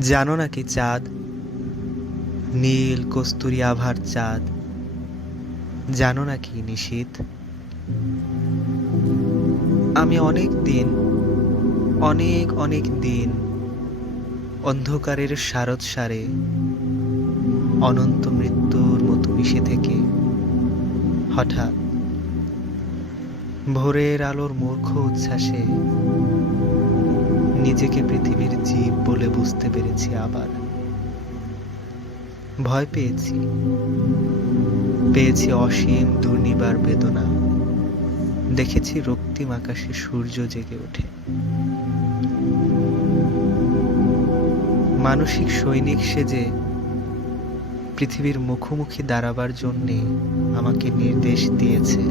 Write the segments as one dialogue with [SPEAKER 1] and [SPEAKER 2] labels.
[SPEAKER 1] জানো নাকি চাঁদ? নীল কস্তুরি আভার চাঁদ। জানো নাকি নিশীথ আমি অনেক দিন, অনেক অনেক দিন অন্ধকারের শারদ সারে, অনন্ত মৃত্যুর মতো মিশে থেকে। হঠাৎ ভোরের আলোর মূর্খ উচ্ছ্বাসে নিজেকে পৃথিবীর জীব বলে বুঝতে পেরেছি আবার। ভয় পেয়েছি। পেয়েছি অসীম দুর্নিবার বেদনা। দেখেছি রক্তিম আকাশে সূর্য জেগে ওঠে। মানসিক সৈনিক সেজে পৃথিবীর মুখোমুখি দাঁড়াবার জন্যে আমাকে নির্দেশ দিয়েছে।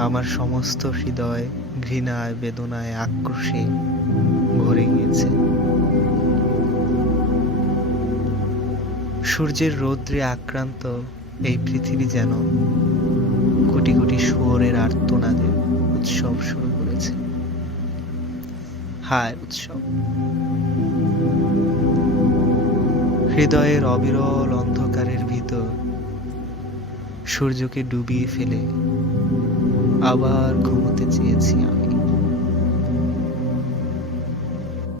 [SPEAKER 1] আমার সমস্ত হৃদয় ঘৃণায়, বেদনায়, আক্রোশে ভরে গিয়েছে। সূর্যের রৌদ্রে আক্রান্ত এই পৃথিবী যেন কোটি কোটি শুয়োরের আর্তনাদে উৎসব শুরু করেছে। হায় উৎসব! হৃদয়ের অবিরল অন্ধকারের ভিতর সূর্যকে ডুবিয়ে ফেলে আবার ঘুমোতে চেয়েছি আমি।